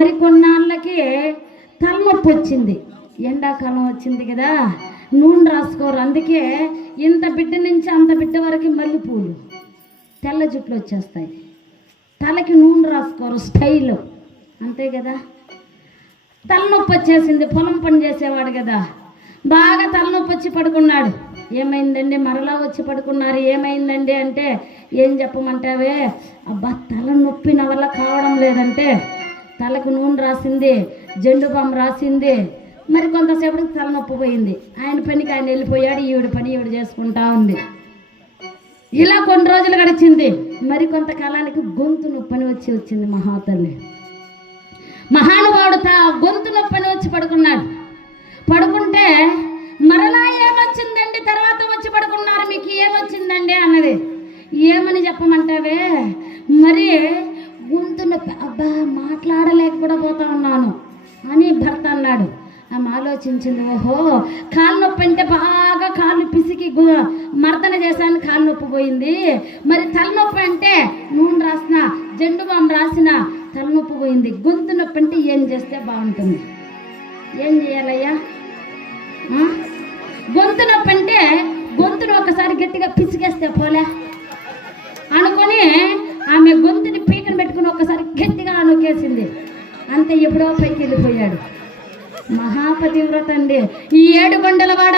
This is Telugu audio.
మరికొన్నాళ్ళకి తలనొప్పి వచ్చింది. ఎండాకాలం వచ్చింది కదా నూనె రాసుకోరు. అందుకే ఇంత బిడ్డ నుంచి అంత బిడ్డ వరకు మల్లెపూలు తెల్ల జుట్లు వచ్చేస్తాయి. తలకి నూనె రాసుకోరు స్టైల్. అంతే కదా? తలనొప్పి వచ్చేసింది. పొలం పని చేసేవాడు కదా. బాగా తలనొప్పి వచ్చి పడుకున్నాడు. ఏమైందండి? మరలా వచ్చి పడుకున్నారు. ఏమైందండి అంటే ఏం చెప్పమంటావే? అబ్బా తలనొప్పి నా వల్ల కావడం లేదంటే తలకు నూనె రాసింది జెండు బామ్ రాసింది. మరి కొంతసేపటికి తలనొప్పి పోయింది. ఆయన పనికి ఆయన వెళ్ళిపోయాడు ఈవిడ పని ఈవిడ చేసుకుంటా ఉంది. ఇలా కొన్ని రోజులు గడిచింది. మరి కొంతకాలానికి గొంతు నొప్పని వచ్చి వచ్చింది మహాతల్లి. మహానుభావుడు తా గొంతు నొప్పని వచ్చి పడుకున్నాడు. పడుకుంటే మరలా ఏమొచ్చిందండి? తర్వాత వచ్చి పడుకున్నారు మీకు ఏమొచ్చిందండి అన్నది. ఏమని చెప్పమంటావే? మరి గొంతు నొప్పి అబ్బా మాట్లాడలేకపోతే పోతా ఉన్నాను. అని భర్త అన్నాడు. ఆమె ఆలోచించింది ఓహో కాలు నొప్పి అంటే బాగా కాళ్ళు పిసికి గు- మర్దన చేశాను కాలు నొప్పి పోయింది. మరి తలనొప్పి అంటే నూనె రాసిన జెండు బామ్ రాసిన తలనొప్పి పోయింది. గొంతు నొప్పి అంటే ఏం చేస్తే బాగుంటుంది? ఏం చేయాలయ్యా? గొంతు నొప్పి అంటే గొంతును ఒకసారి గట్టిగా పిసికేస్తే పోలే. అనుకొని ఆమె గొంతు గట్టిగా నొక్కేసింది అంతే ఎప్పుడో పైకి వెళ్ళిపోయాడు మహాపతివ్రత అండి ఈ ఏడు కొండల వాడ